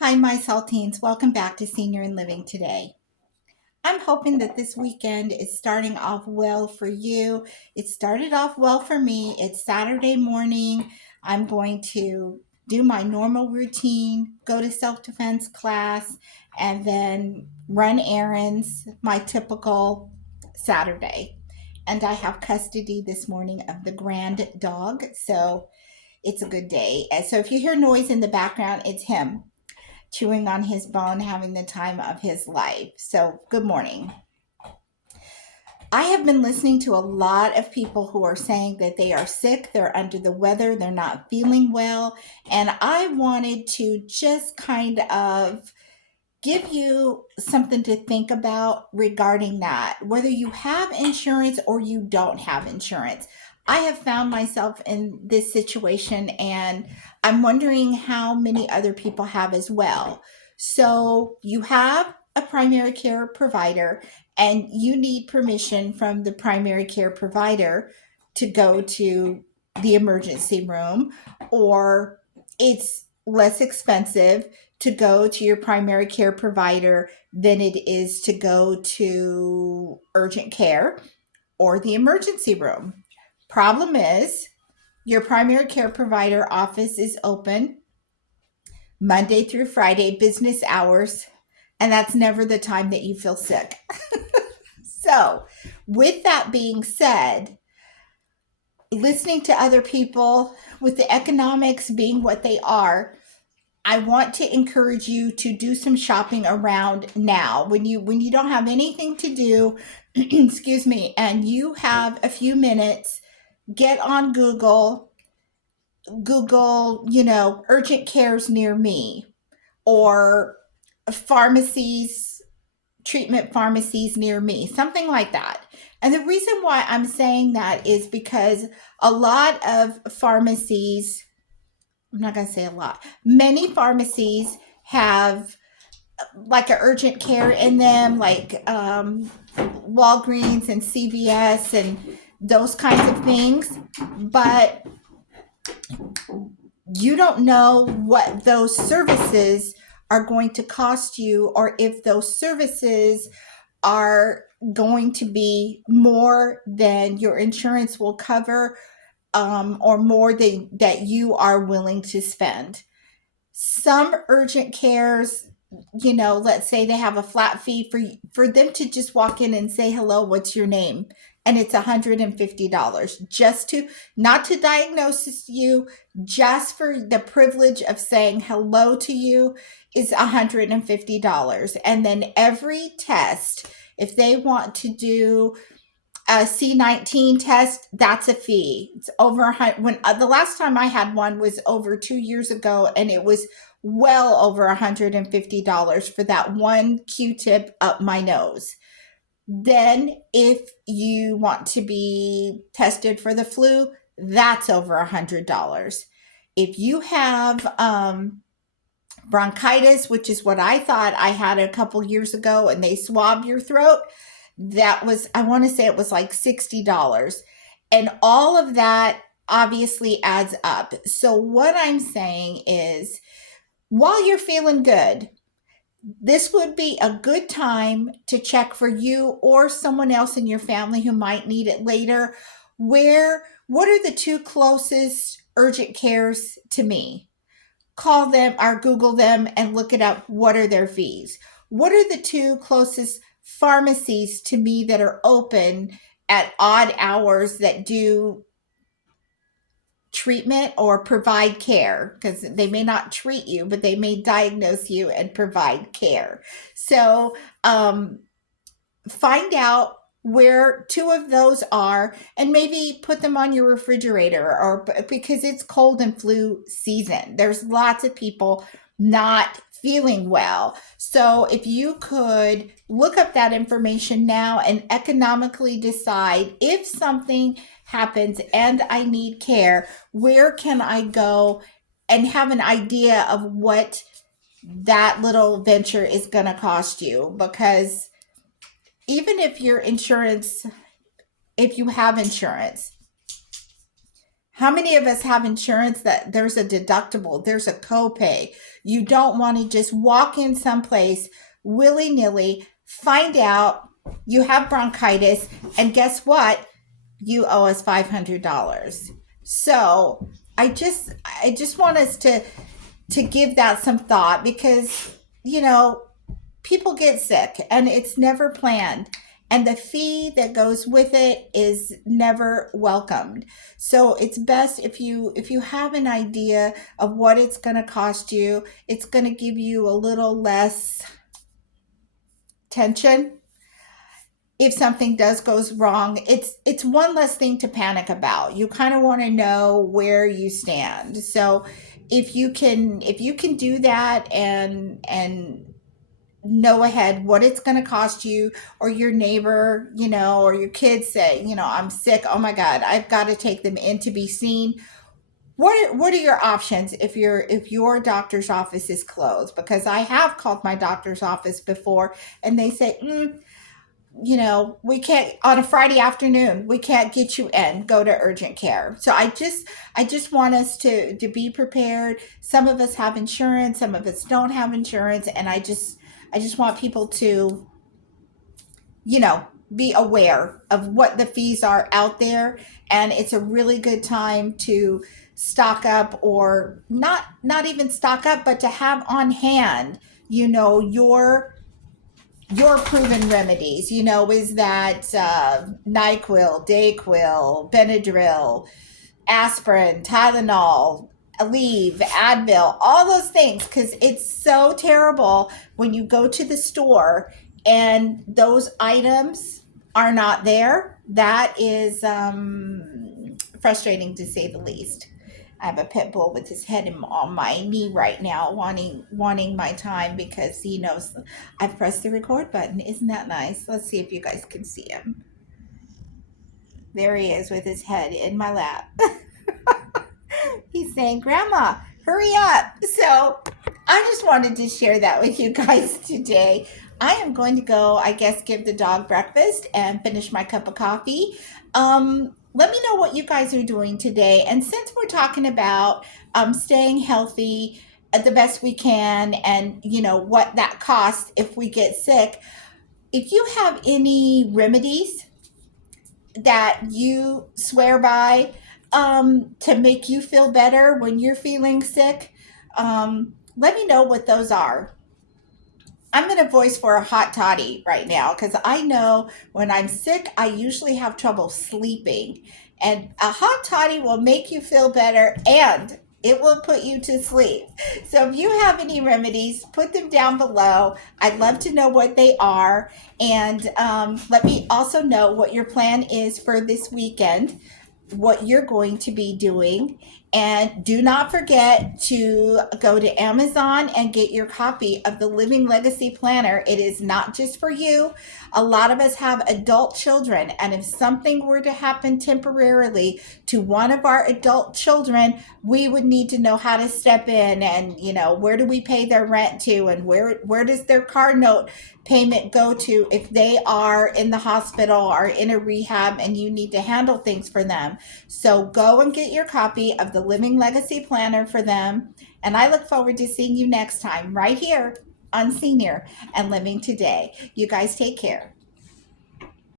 Hi, my saltines. Welcome back to Senior and Living today. I'm hoping that this weekend is starting off well for you. It started off well for me. It's Saturday morning. I'm going to do my normal routine, go to self defense class, and then run errands, my typical Saturday. And I have custody this morning of the grand dog. So it's a good day. And so if you hear noise in the background, it's him chewing on his bone, having the time of his life. So, good morning. I have been listening to a lot of people who are saying that they are sick, they're under the weather, they're not feeling well. And I wanted to just kind of give you something to think about regarding that, whether you have insurance or you don't have insurance. I have found myself in this situation and I'm wondering how many other people have as well. So, you have a primary care provider and you need permission from the primary care provider to go to the emergency room, or it's less expensive to go to your primary care provider than it is to go to urgent care or the emergency room. Problem is, your primary care provider office is open Monday through Friday, business hours, and that's never the time that you feel sick. So, with that being said, listening to other people with the economics being what they are, I want to encourage you to do some shopping around now. When you don't have anything to do, excuse me, and you have a few minutes, get on Google, urgent cares near me, or pharmacies, treatment pharmacies near me, something like that. And the reason why I'm saying that is because a lot of pharmacies, I'm not going to say a lot, many pharmacies have like an urgent care in them, like Walgreens and CVS and those kinds of things. But you don't know what those services are going to cost you, or if those services are going to be more than your insurance will cover, or more than that you are willing to spend. Some urgent cares, let's say they have a flat fee for them to just walk in and say hello, what's your name? And it's $150 just to, not to diagnose you, just for the privilege of saying hello to you is $150. And then every test, if they want to do a C19 test, that's a fee. It's over when the last time I had one was over 2 years ago, and it was well over $150 for that one Q-tip up my nose. Then, if you want to be tested for the flu, that's over $100. If you have bronchitis, which is what I thought I had a couple years ago, and they swab your throat, that was, I want to say it was like $60. And all of that obviously adds up. So, what I'm saying is, while you're feeling good, this would be a good time to check for you or someone else in your family who might need it later. What are the two closest urgent cares to me? Call them or Google them and look it up. What are their fees? What are the two closest pharmacies to me that are open at odd hours that do treatment or provide care? Because they may not treat you, but they may diagnose you and provide care. So, find out where two of those are and maybe put them on your refrigerator, or because it's cold and flu season, there's lots of people not feeling well. So if you could look up that information now and economically decide, if something happens and I need care, where can I go, and have an idea of what that little venture is going to cost you. Because even if your insurance, if you have insurance, How many of us have insurance that there's a deductible, there's a copay? You don't want to just walk in someplace willy nilly, find out you have bronchitis, and guess what? You owe us $500. So I just want us to give that some thought because people get sick and it's never planned, and the fee that goes with it is never welcomed. So it's best if you have an idea of what it's going to cost you, it's going to give you a little less tension. If something does goes wrong, it's one less thing to panic about. You kind of want to know where you stand. So if you can do that and know ahead what it's going to cost you, or your neighbor, or your kids say, I'm sick, oh my god, I've got to take them in to be seen. What are your options if your doctor's office is closed? Because I have called my doctor's office before and they say, we can't on a Friday afternoon. We can't get you in. Go to urgent care. So I just want us to be prepared. Some of us have insurance, some of us don't have insurance, and I just want people to you know be aware of what the fees are out there, and it's a really good time to stock up, or not even stock up, but to have on hand your proven remedies. Is that NyQuil, Dayquil, Benadryl, aspirin, Tylenol, Aleve, Advil, all those things, because it's so terrible when you go to the store and those items are not there. That is frustrating to say the least. I have a pit bull with his head on my knee right now, wanting my time because he knows I've pressed the record button. Isn't that nice? Let's see if you guys can see him. There he is with his head in my lap. He's saying, Grandma, hurry up. So I just wanted to share that with you guys today. I am going to go, I guess, give the dog breakfast and finish my cup of coffee. Let me know what you guys are doing today. And since we're talking about staying healthy the best we can, and what that costs if we get sick, if you have any remedies that you swear by, to make you feel better when you're feeling sick, let me know what those are. I'm going to voice for a hot toddy right now because I know when I'm sick, I usually have trouble sleeping. And a hot toddy will make you feel better and it will put you to sleep. So if you have any remedies, put them down below. I'd love to know what they are. And let me also know what your plan is for this weekend, what you're going to be doing. And do not forget to go to Amazon and get your copy of the Living Legacy Planner. It is not just for you. A lot of us have adult children, and if something were to happen temporarily to one of our adult children, we would need to know how to step in, and where do we pay their rent to, and where does their car note payment go to if they are in the hospital or in a rehab and you need to handle things for them. So go and get your copy of the Living Legacy Planner for them. And I look forward to seeing you next time right here on Senior and Living Today. You guys take care.